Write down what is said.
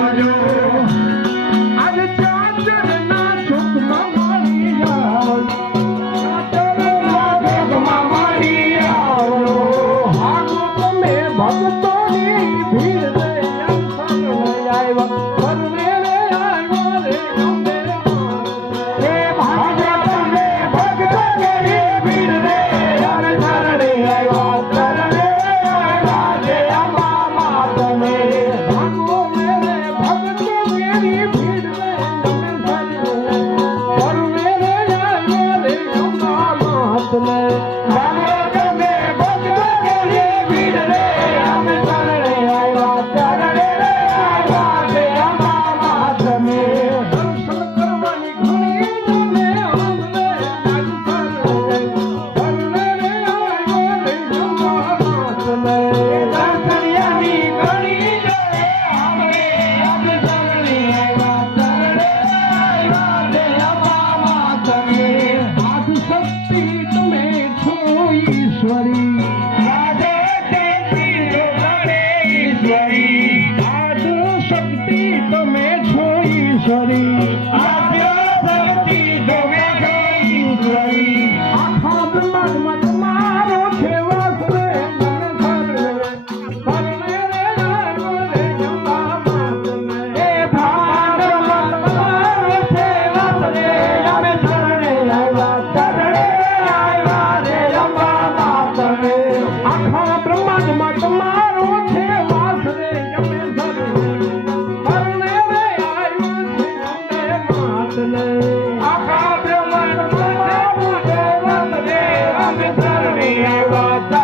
આવજો Shari, Saturday I was